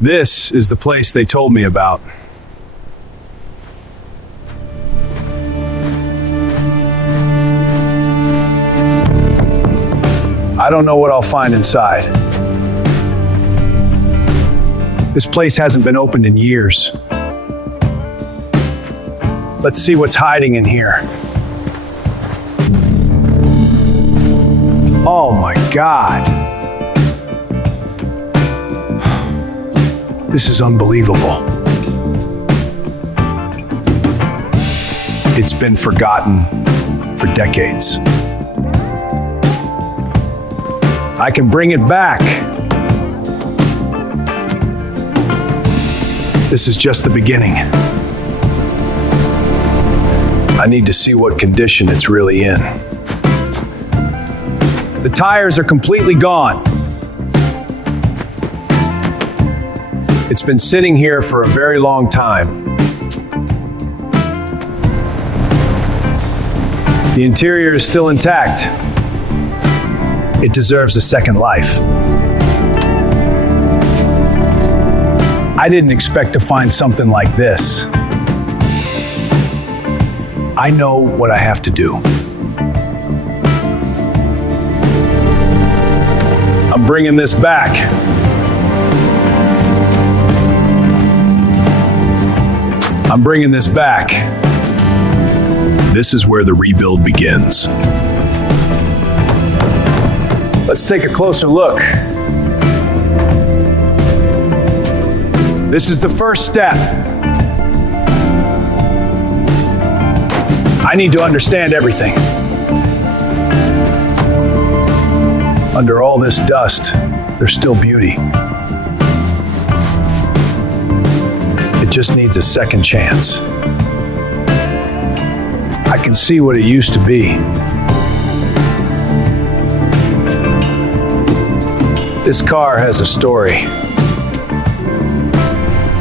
This is the place they told me about. I don't know what I'll find inside. This place hasn't been opened in years. Let's see what's hiding in here. Oh my God. This is unbelievable. It's been forgotten for decades. I can bring it back. This is just the beginning. I need to see what condition it's really in. The tires are completely gone. It's been sitting here for a very long time. The interior is still intact. It deserves a second life. I didn't expect to find something like this. I know what I have to do. I'm bringing this back. I'm bringing this back. This is where the rebuild begins. Let's take a closer look. This is the first step. I need to understand everything. Under all this dust, there's still beauty. It just needs a second chance. I can see what it used to be. This car has a story,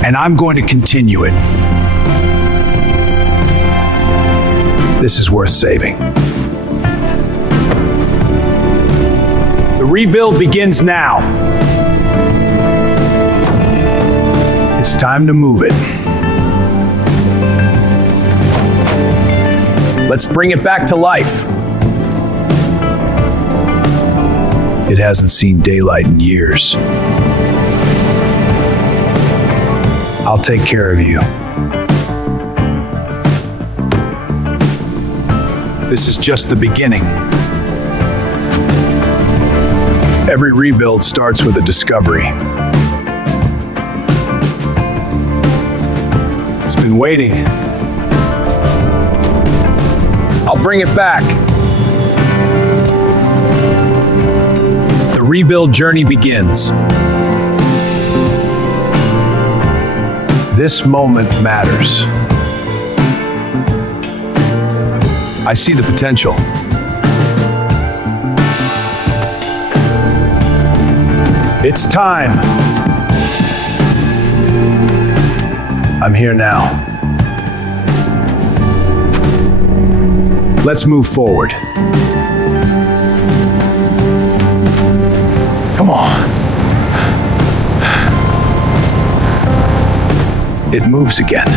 and I'm going to continue it. This is worth saving. The rebuild begins now. It's time to move it. Let's bring it back to life. It hasn't seen daylight in years. I'll take care of you. This is just the beginning. Every rebuild starts with a discovery. It's been waiting. I'll bring it back. The rebuild journey begins. This moment matters. I see the potential. It's time. I'm here now. Let's move forward. Come on. It moves again.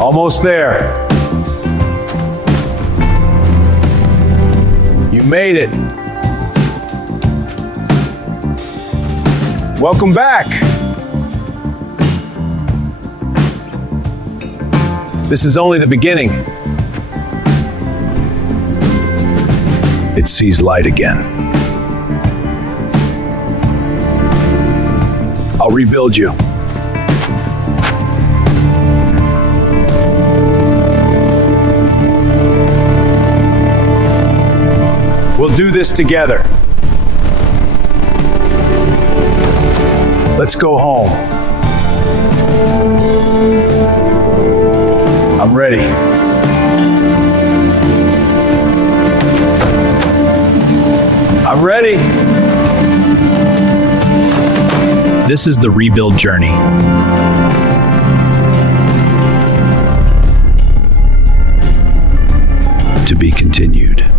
Almost there. You made it. Welcome back. This is only the beginning. It sees light again. I'll rebuild you. We'll do this together. Let's go home. I'm ready. I'm ready. This is the rebuild journey. To be continued.